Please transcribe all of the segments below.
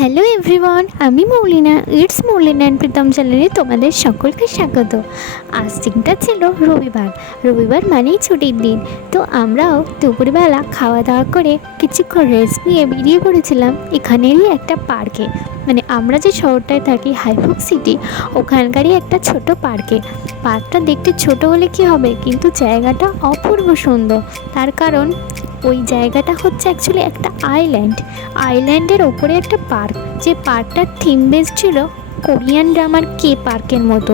Hello everyone, আমি মৌলিনা। It's মৌলিনা and Pritam চ্যানেলে তোমাদের সকলকে স্বাগত। আজ দিনটা ছিল রবিবার। রবিবার মানেই ছুটির দিন। তো আমরাও দুপুরবেলা খাওয়া দাওয়া করে কিছুক্ষণ রেস্ট নিয়ে বেরিয়ে পড়েছিলাম এখানেরই একটা পার্কে। মানে আমরা যে শহরটায় থাকি, হাইফুক সিটি, ওখানকারই একটা ছোট পার্কে। পার্কটা দেখতে ছোট হলে কি হবে, কিন্তু জায়গাটা অপূর্ব সুন্দর। তার কারণ ওই জায়গাটা হচ্ছে অ্যাকচুয়ালি একটা আইল্যান্ডের ওপরে একটা পার্ক। যে পার্কটার থিম বেস ছিল কোরিয়ান ড্রামার কে পার্কের মতো,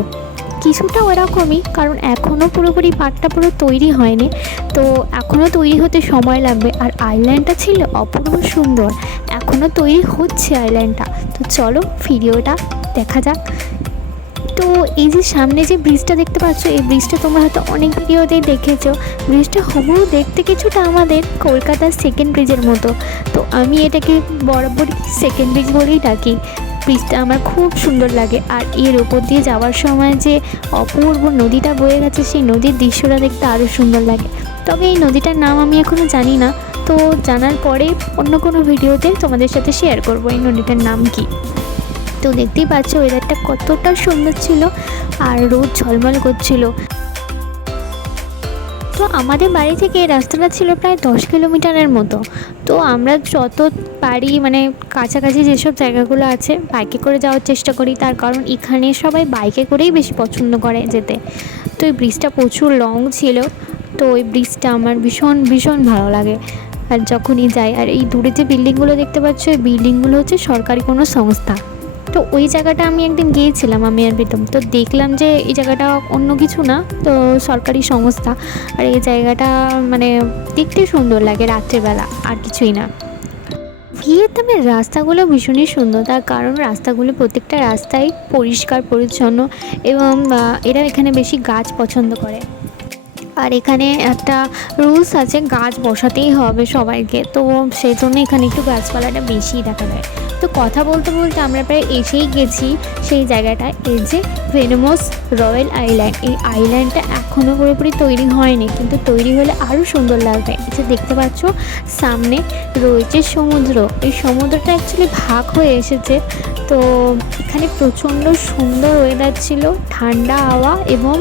কিছুটা ওরকমই। কারণ এখনও পুরোপুরি পার্কটা পুরো তৈরি হয়নি, তো এখনও তৈরি হতে সময় লাগবে। আর আইল্যান্ডটা ছিল অপূর্ব সুন্দর, এখনও তৈরি হচ্ছে আইল্যান্ডটা। তো চলো ভিডিওটা দেখা যাক। তো এই যে সামনে যে ব্রিজটা দেখতে পাচ্ছ, এই ব্রিজটা তোমরা হয়তো অনেক ভিডিওতেই দেখেছো। ব্রিজটা হুবহু দেখতে কিছুটা আমাদের কলকাতার সেকেন্ড ব্রিজের মতো। তো আমি এটাকে বরাবরই সেকেন্ড ব্রিজ বলেই ডাকি। ব্রিজটা আমার খুব সুন্দর লাগে। আর এর ওপর দিয়ে যাওয়ার সময় যে অপূর্ব নদীটা বয়ে গেছে, সেই নদীর দৃশ্যটা দেখতে আরও সুন্দর লাগে। তবে এই নদীটার নাম আমি এখনও জানি না, তো জানার পরে অন্য কোনো ভিডিওতে তোমাদের সাথে শেয়ার করবো এই নদীটার নাম কী। তো দেখতেই পাচ্ছ ওয়েদারটা কতটা সুন্দর ছিল, আর রোদ ঝলমল করছিল। তো আমাদের বাড়ি থেকে রাস্তাটা ছিল প্রায় 10 কিলোমিটারের মতো। তো আমরা যত পারি, মানে কাছাকাছি যেসব জায়গাগুলো আছে, বাইকে করে যাওয়ার চেষ্টা করি। তার কারণ এখানে সবাই বাইকে করেই বেশি পছন্দ করে যেতে। তো এই ব্রিজটা প্রচুর লং ছিল, তো ওই ব্রিজটা আমার ভীষণ ভীষণ ভালো লাগে আর যখনই যাই। আর এই দূরে যে বিল্ডিংগুলো দেখতে পাচ্ছ, এই বিল্ডিংগুলো হচ্ছে সরকারি কোনো সংস্থা। তো ওই জায়গাটা আমি একদিন গিয়েছিলাম, আমি আর প্রীতম। তো দেখলাম যে এই জায়গাটা অন্য কিছু না, তো সরকারি সংস্থা। আর এই জায়গাটা মানে দেখতে সুন্দর লাগে রাত্রেবেলা, আর কিছুই না। ভিয়েতনামের রাস্তাগুলো ভীষণই সুন্দর, তার কারণ রাস্তাগুলো প্রত্যেকটা রাস্তাই পরিষ্কার পরিচ্ছন্ন, এবং এরা এখানে বেশি গাছ পছন্দ করে। আর এখানে একটা রুলস আছে, গাছ বসাতেই হবে সবাইকে। তো সেই জন্য এখানে একটু গাছপালাটা বেশিই দেখা যায়। তো কথা বলতে বলতে আমরা প্রায় এসেই গেছি সেই জায়গাটায়। এই যে ভেনোমস রয়্যাল আইল্যান্ড, এই আইল্যান্ডটা এখনও পুরোপুরি তৈরি হয়নি, কিন্তু তৈরি হলে আরও সুন্দর লাগবে। এই যে দেখতে পাচ্ছ সামনে রয়েছে সমুদ্র। এই সমুদ্রটা অ্যাকচুয়ালি ভাগ হয়ে এসেছে। তো এখানে প্রচণ্ড সুন্দর ওয়েদার ছিল, ঠান্ডা হাওয়া, এবং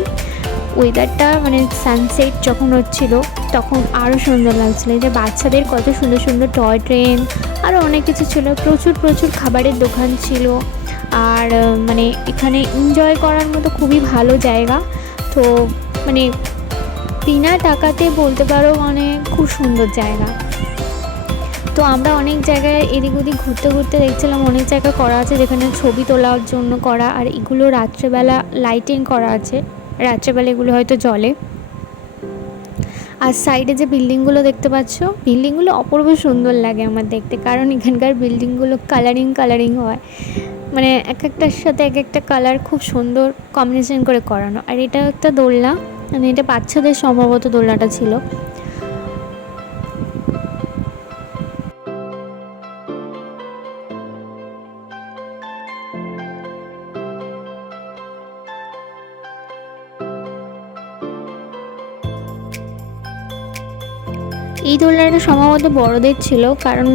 ওয়েদারটা মানে সানসেট যখন হচ্ছিল তখন আরও সুন্দর লাগছিলো। এই যে বাচ্চাদের কত সুন্দর সুন্দর টয় ট্রেন, আরও অনেক কিছু ছিল। প্রচুর প্রচুর খাবারের দোকান ছিল। আর মানে এখানে এনজয় করার মতো খুবই ভালো জায়গা। তো মানে বিনা টাকাতে বলতে পারো, মানে খুব সুন্দর জায়গা। তো আমরা অনেক জায়গায় এদিক ওদিক ঘুরতে ঘুরতে দেখছিলাম অনেক জায়গা করা আছে যেখানে ছবি তোলার জন্য করা। আর এগুলো রাত্রেবেলা লাইটিং করা আছে, রাত্রেবেলা এগুলো হয়তো জ্বলে। আর সাইডে যে বিল্ডিংগুলো দেখতে পাচ্ছ, বিল্ডিংগুলো অপূর্ব সুন্দর লাগে আমার দেখতে। কারণ এখানকার বিল্ডিংগুলো কালারিং হয়, মানে এক একটার সাথে এক একটা কালার খুব সুন্দর কম্বিনেশন করে করানো। আর এটা একটা দোলনা, মানে এটা বাচ্চাদের সম্ভবত দোলনাটা ছিল। এই দোলনাটা সম্ভবত বড়দের ছিল, কারণ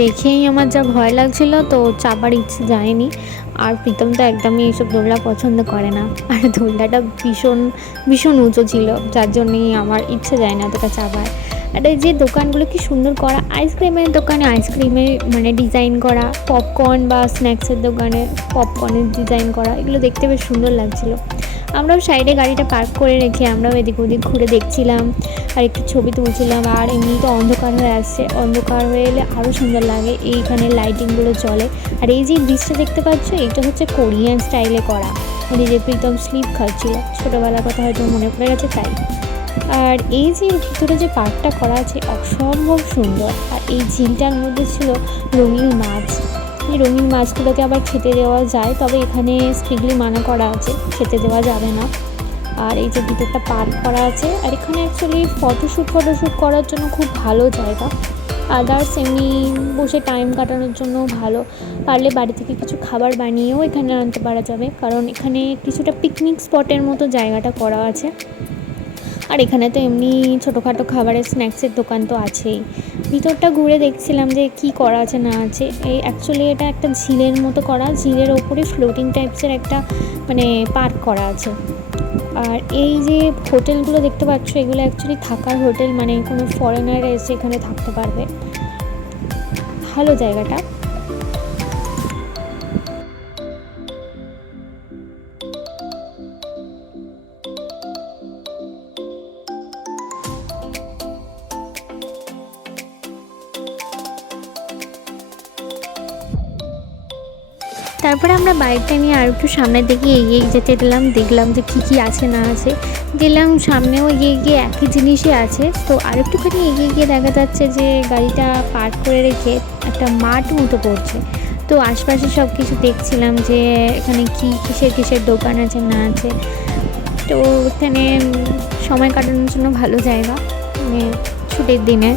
দেখেই আমার যা ভয় লাগছিল, তো চাপার ইচ্ছে যায়নি। আর প্রীতম তো একদমই এইসব দোলনা পছন্দ করে না। আর দোলনাটা ভীষণ ভীষণ উঁচু ছিল, যার জন্যই আমার ইচ্ছে যায় না এতটা চাপার। আর এই যে দোকানগুলো কি সুন্দর করা, আইসক্রিমের দোকানে আইসক্রিমের মানে ডিজাইন করা, পপকর্ন বা স্ন্যাক্সের দোকানে পপকর্নের ডিজাইন করা, এগুলো দেখতে বেশ সুন্দর লাগছিলো। আমরাও সাইডে গাড়িটা পার্ক করে রেখে আমরাও এদিক ওদিক ঘুরে দেখছিলাম আর একটু ছবি তুলছিলাম। আর এমনি তো অন্ধকার হয়ে আসছে, অন্ধকার হয়ে এলে আরও সুন্দর লাগে, এইখানে লাইটিংগুলো চলে। আর এই যে ব্রিজটা দেখতে পাচ্ছ, এটা হচ্ছে কোরিয়ান স্টাইলে করা। মানে যে প্রীতম স্লিপ খাচ্ছিল, ছোটোবেলার কথা হয়তো মনে পড়ে গেছে তাই। আর এই যে ভিতরে যে পার্কটা করা আছে অসম্ভব সুন্দর। আর এই ঝিলটার মধ্যে ছিল রঙিন মাছ। এই রঙিন মাছগুলোকে আবার খেতে দেওয়া যায়, তবে এখানে স্ট্রিক্টলি মানা করা আছে, খেতে দেওয়া যাবে না। আর এই যে ভিতরটা পার্ক করা আছে, আর এখানে অ্যাকচুয়ালি ফটোশ্যুট করার জন্য খুব ভালো জায়গা। আদার্স এমনি বসে টাইম কাটানোর জন্য ভালো। পারলে বাড়ি থেকে কিছু খাবার বানিয়েও এখানে আনতে পারা যাবে, কারণ এখানে কিছুটা পিকনিক স্পটের মতো জায়গাটা করা আছে। আর এখানে তো এমনি ছোটোখাটো খাবারের স্ন্যাক্সের দোকান তো আছেই। ভিতরটা ঘুরে দেখছিলাম যে কি করা আছে না আছে। এই অ্যাকচুয়ালি এটা একটা ঝিলের মতো করা, ঝিলের ওপরে ফ্লোটিং টাইপসের একটা মানে পার্ক করা আছে। আর এই যে হোটেলগুলো দেখতে পাচ্ছ, এগুলো অ্যাকচুয়ালি থাকার হোটেল, মানে কোনো ফরেনার এসে এখানে থাকতে পারবে। ভালো জায়গাটা। তারপরে আমরা বাইকটা নিয়ে আর একটু সামনের দিকে এগিয়ে যেতে দিলাম, দেখলাম যে কী কী আছে না আছে। গেলাম সামনেও এগিয়ে গিয়ে একই জিনিসই আছে। তো আর একটুখানি এগিয়ে গিয়ে দেখা যাচ্ছে যে গাড়িটা পার্ক করে রেখে একটা মাঠ মতো পড়ছে। তো আশপাশে সব কিছু দেখছিলাম যে এখানে কী কিসের দোকান আছে না আছে। তো এখানে সময় কাটানোর জন্য ভালো জায়গা, মানে ছুটির দিনে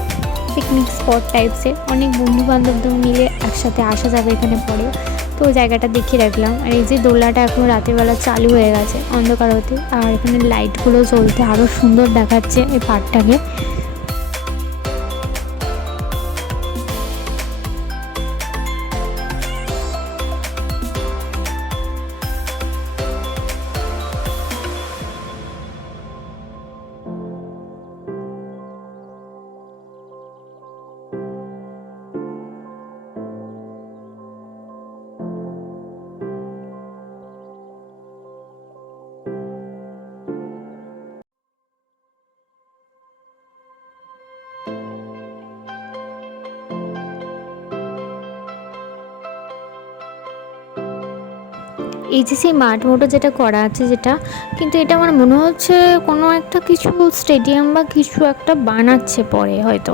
পিকনিক স্পট টাইপসের, অনেক বন্ধুবান্ধবদের মিলে একসাথে আসা যাবে এখানে পরে। তো জায়গাটা দেখিয়ে রাখলাম। আর এই যে দোলনাটা এখন রাতেরবেলা চালু হয়ে গেছে অন্ধকার হতে, আর এখানে লাইটগুলো জ্বলতে আরও সুন্দর দেখাচ্ছে এই পার্কটাকে। এই যে সেই মাঠ মতো যেটা করা আছে যেটা, কিন্তু এটা আমার মনে হচ্ছে কোনো একটা কিছু স্টেডিয়াম বা কিছু একটা বানাচ্ছে পরে হয়তো,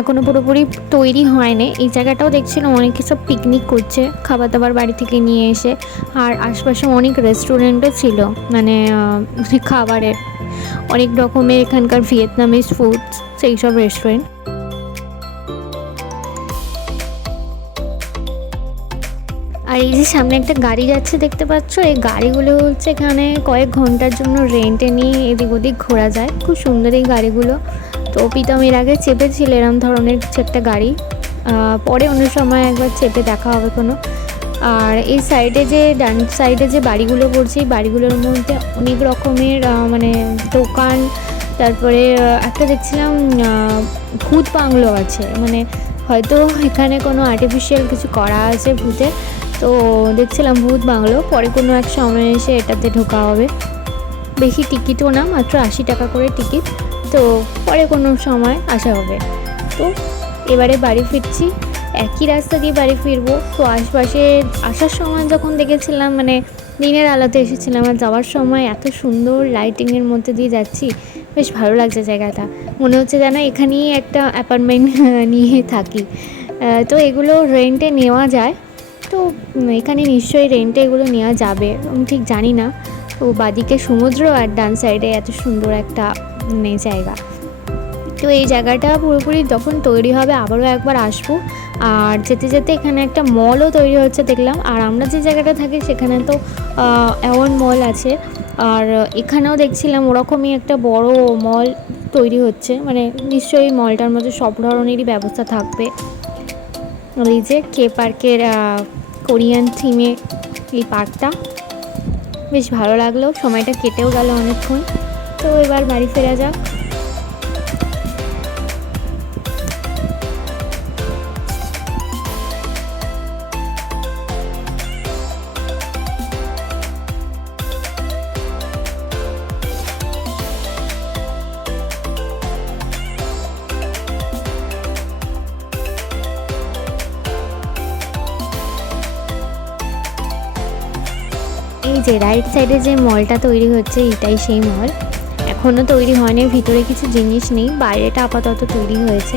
এখনও পুরোপুরি তৈরি হয়নি। এই জায়গাটাও দেখছিলাম অনেকে সব পিকনিক করছে খাবার দাবার বাড়ি থেকে নিয়ে এসে। আর আশপাশে অনেক রেস্টুরেন্টও ছিল, মানে খাবারের অনেক রকমের এখানকার ভিয়েতনামিজ ফুড, সেই সব রেস্টুরেন্ট। আর এই যে সামনে একটা গাড়ি যাচ্ছে দেখতে পাচ্ছ, এই গাড়িগুলো হচ্ছে এখানে কয়েক ঘন্টার জন্য রেন্টে নিয়ে এদিক ওদিক ঘোরা যায়। খুব সুন্দর এই গাড়িগুলো। তো প্রীতম এর আগে চেপেছিল এরম ধরনের কিছু একটা গাড়ি, পরে অন্য সময় একবার চেপে দেখা হবে কোনো। আর এই সাইডে যে ডান সাইডে যে বাড়িগুলো পড়ছে, এই বাড়িগুলোর মধ্যে অনেক রকমের মানে দোকান। তারপরে একটা দেখছিলাম ভূত বাংলো আছে, মানে হয়তো এখানে কোনো আর্টিফিশিয়াল কিছু করা আছে ভূতের। তো দেখছিলাম ভূত বাংলো, পরে কোনো এক সময় এসে এটাতে ঢোকা হবে। বেশি টিকিটও না, মাত্র 80 টাকা করে টিকিট। তো পরে কোনো সময় আসা হবে। তো এবারে বাড়ি ফিরছি, একই রাস্তা দিয়ে বাড়ি ফিরবো। তো আশপাশে আসার সময় যখন দেখেছিলাম, মানে দিনের আলোতে এসেছিলাম, আর যাওয়ার সময় এত সুন্দর লাইটিংয়ের মধ্যে দিয়ে যাচ্ছি, বেশ ভালো লাগছে জায়গাটা। মনে হচ্ছে যেন এখানেই একটা অ্যাপার্টমেন্ট নিয়ে থাকি। তো এগুলো রেন্টে নেওয়া যায়, তো এখানে নিশ্চয়ই রেন্টে এগুলো নেওয়া যাবে, আমি ঠিক জানি না। তো বাদিকে সমুদ্র আর ডান সাইডে এত সুন্দর একটা জায়গা। তো এই জায়গাটা পুরোপুরি যখন তৈরি হবে আবারও একবার আসবো। আর যেতে যেতে এখানে একটা মলও তৈরি হচ্ছে দেখলাম। আর আমরা যে জায়গাটা থাকি সেখানে তো অ্যাওয়ার্ড মল আছে। আর এখানেও দেখছিলাম ওরকমই একটা বড় মল তৈরি হচ্ছে, মানে নিশ্চয়ই মলটার মধ্যে সব ধরনেরই ব্যবস্থা থাকবে। এই যে কে পার্কের কোরিয়ান থিমে এই পার্কটা, বেশ ভালো লাগলো, সময়টা কেটেও গেল অনেকক্ষণ। তো এবার বাড়ি ফেরা যাক। এই যে রাইট সাইডে যে মলটা তৈরি হচ্ছে এটাই সেই মল, এখনও তৈরি হয়নি, ভিতরে কিছু জিনিস নেই, বাইরেটা আপাতত তৈরি হয়েছে।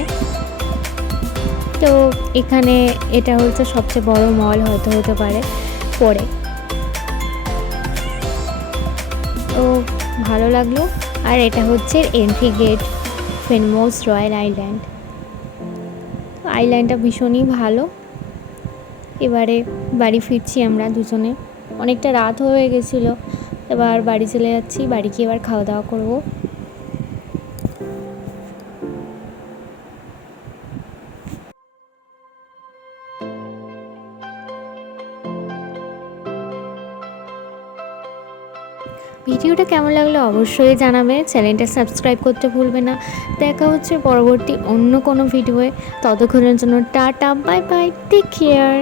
তো এখানে এটা হচ্ছে সবচেয়ে বড় মল হয়তো হতে পারে পরে। তো ভালো লাগলো। আর এটা হচ্ছে এন্ট্রি গেট, ফেনমোস রয়্যাল আইল্যান্ড। আইল্যান্ডটা ভীষণই ভালো। এবারে বাড়ি ফিরছি আমরা দুজনে, অনেকটা রাত হয়ে গেছিলো। এবার বাড়ি চলে যাচ্ছি, বাড়ি গিয়ে এবার খাওয়া দাওয়া করবো। ভিডিওটা কেমন লাগলো অবশ্যই জানাবে, চ্যানেলটা সাবস্ক্রাইব করতে ভুলবে না। দেখা হচ্ছে পরবর্তী অন্য কোনো ভিডিওয়ে, ততক্ষণের জন্য tata, bye bye, take care.